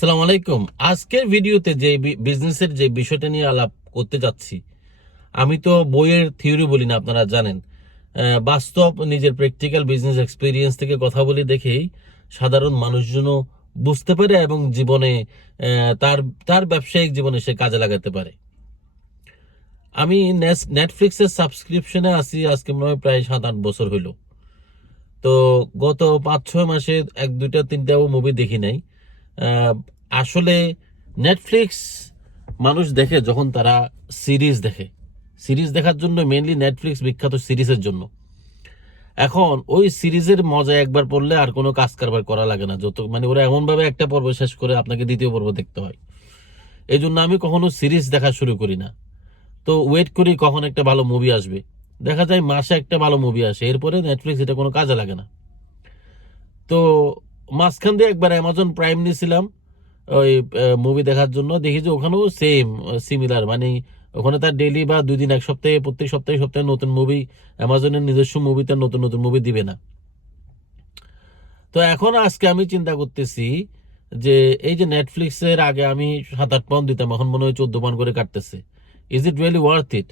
আসসালামু আলাইকুম। আজকের ভিডিওতে যে বিজনেসের যে বিষয়টা নিয়ে আলাপ করতে যাচ্ছি, আমি তো বইয়ের থিওরি বলি না, আপনারা জানেন। বাস্তব নিজের প্র্যাকটিক্যাল বিজনেস এক্সপিরিয়েন্স থেকে কথা বলি দেখেই সাধারণ মানুষজনও বুঝতে পারে এবং জীবনে তার তার ব্যবসায়িক জীবনে সে কাজে লাগাতে পারে। আমি নেটফ্লিক্সের সাবস্ক্রিপশনে আছি, আজকে মনে হয় প্রায় সাত আট বছর হইল। তো গত পাঁচ ছয় মাসে এক, দুইটা তিনটাও মুভি দেখি নাই। আসলে নেটফ্লিক্স মানুষ দেখে যখন তারা সিরিজ দেখে। সিরিজ দেখার জন্য মেনলি নেটফ্লিক্স বিখ্যাত সিরিজের জন্য। এখন ওই সিরিজের মজা একবার পড়লে আর কোনো কাজ কারবার করা লাগে না। যত মানে ওরা এমনভাবে একটা পর্ব শেষ করে আপনাকে দ্বিতীয় পর্ব দেখতে হয়। এই জন্য আমি কখনো সিরিজ দেখা শুরু করি না। তো ওয়েট করি কখন একটা ভালো মুভি আসবে। দেখা যায় মাসে একটা ভালো মুভি আসে। এরপরে নেটফ্লিক্স এটা কোনো কাজে লাগে না। তো মাঝখান দিয়ে একবার অ্যামাজন প্রাইম নিয়েছিলাম, ওই মুভি দেখার জন্য। দেখি যে ওখানেও সেম সিমিলার মানে ওখানে তার ডেলি বা দুই দিন, এক সপ্তাহে, প্রত্যেক সপ্তাহে সপ্তাহে নতুন মুভি অ্যামাজনের নিজস্ব মুভিতে নতুন নতুন মুভি দিবে না। তো এখন আজকে আমি চিন্তা করতেছি যে এই যে নেটফ্লিক্সের আগে আমি সাত আট পাউন্ড দিতাম, এখন মনে হয় চোদ্দ পাউন্ড করে কাটতেছে। Is it really worth it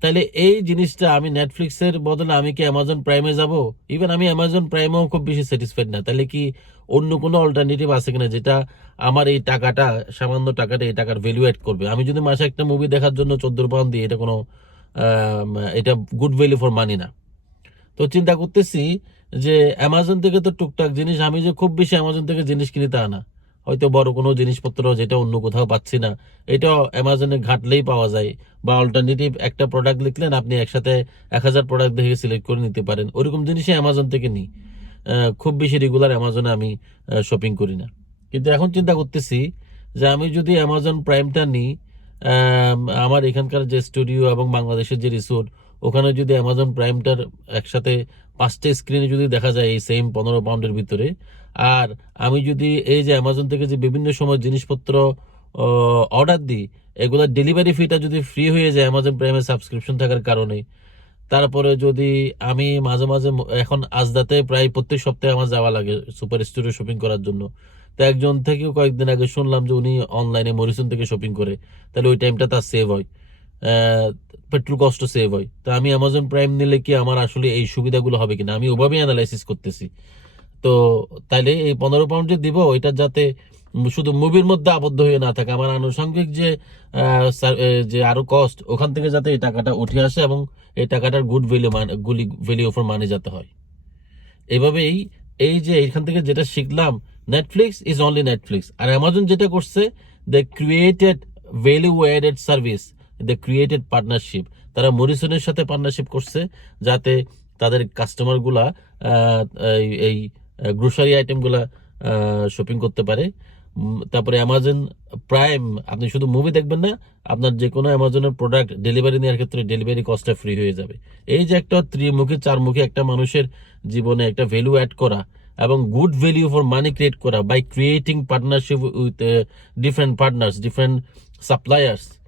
তাহলে এই জিনিসটা আমি নেটফ্লিক্সের বদলে আমি কি অ্যামাজন প্রাইমে যাব? ইভেন আমি অ্যামাজন প্রাইমেও খুব বেশি স্যাটিসফাইড না। তাহলে কি অন্য কোনো অল্টারনেটিভ আছে কিনা যেটা আমার এই টাকাটা, সামান্য টাকাটা এই টাকার ভ্যালু অ্যাড করবে? আমি যদি মাসে একটা মুভি দেখার জন্য চোদ্দ পাউন্ড দিই, এটা কোনো এটা গুড ভ্যালু ফর মানি না। তো চিন্তা করতেছি যে অ্যামাজন থেকে তো টুকটাক জিনিস, আমি যে খুব বেশি অ্যামাজন থেকে জিনিস কিনি তা না। হয়তো বড় কোনো জিনিসপত্র যেটা অন্য কোথাও পাচ্ছি না। এটা অ্যামাজনে ঘাটলেই পাওয়া যায়। বা অল্টারনেটিভ একটা প্রোডাক্ট লিখলেন আপনি একসাথে এক হাজার প্রোডাক্ট দেখে সিলেক্ট করে নিতে পারেন। ওরকম জিনিসই অ্যামাজন থেকে নিই। খুব বেশি রেগুলার অ্যামাজনে আমি শপিং করি না। কিন্তু এখন চিন্তা করতেছি যে আমি যদি অ্যামাজন প্রাইমটা নিই আম, আমার এখানকার যে স্টুডিও এবং বাংলাদেশের যে রিসোর্ট ওখানে যদি অ্যামাজন প্রাইমটার একসাথে পাঁচটা স্ক্রিনে যদি দেখা যায় এই সেম পনেরো পাউন্ডের ভিতরে, আর আমি যদি এই যে অ্যামাজন থেকে যে বিভিন্ন সময় জিনিসপত্র অর্ডার দিই এগুলোর ডেলিভারি ফিটা যদি ফ্রি হয়ে যায় অ্যামাজন প্রাইমের সাবস্ক্রিপশন থাকার কারণে, তারপরে যদি আমি মাঝে মাঝে এখন আজদাতে প্রায় প্রত্যেক সপ্তাহে আমার যাওয়া লাগে সুপার স্টোরে শপিং করার জন্য। তো একজন থেকেও কয়েকদিন আগে শুনলাম যে উনি অনলাইনে মরিসন থেকে শপিং করে, তাহলে ওই টাইমটা তার সেভ হয়। পেট্রোল কষ্ট সেভ হয়। তো আমি অ্যামাজন প্রাইম নিলে কি আমার আসলে এই সুবিধাগুলো হবে কিনা? আমি ওভাবেই অ্যানালাইসিস করতেছি। তো তাইলে এই পনেরো পাউন্ড যে দিব, ওইটা যাতে শুধু মুভির মধ্যে আবদ্ধ হয়ে না থাকে। আমার আনুষঙ্গিক যে যে আরও কস্ট ওখান থেকে যাতে এই টাকাটা উঠে আসে এবং এই টাকাটার গুড ভ্যালু গুলি ভ্যালু অফার মানে যাতে হয়। এভাবেই এই যে এখান থেকে যেটা শিখলাম নেটফ্লিক্স ইজ অনলি নেটফ্লিক্স আর অ্যামাজন যেটা করছে they created value added service they created partnership তারা মরিসনের সাথে পার্টনারশিপ করছে যাতে তাদের কাস্টমারগুলা এই- গ্রোসারি আইটেমগুলা শপিং করতে পারে। তারপরে অ্যামাজন প্রাইম আপনি শুধু মুভি দেখবেন না, আপনার যে কোনো অ্যামাজনের প্রোডাক্ট ডেলিভারি নেওয়ার ক্ষেত্রে ডেলিভারি কস্টটা ফ্রি হয়ে যাবে। এই যে একটা ত্রিমুখী, চারমুখী একটা মানুষের জীবনে একটা ভ্যালু অ্যাড করা এবং good value for money create করা by creating partnership with different partners different suppliers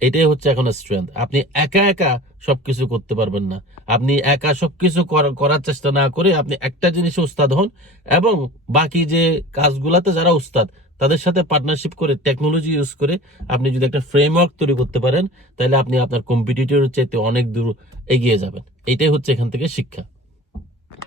এটাই হচ্ছে এখন স্ট্রেংথ আপনি একা একা সবকিছু করতে পারবেন না। আপনি একা সবকিছু কর- করার চেষ্টা না করে আপনি একটা জিনিসে উস্তাদ হন এবং বাকি যে কাজগুলাতে যারা উস্তাদ, তাদের সাথে পার্টনারশিপ করে টেকনোলজি ইউজ করে আপনি যদি একটা ফ্রেমওয়ার্ক তৈরি করতে পারেন, তাহলে আপনি আপনার কম্পিটিটরের চাইতে অনেক দূর এগিয়ে যাবেন। এটাই হচ্ছে এখান থেকে শিক্ষা।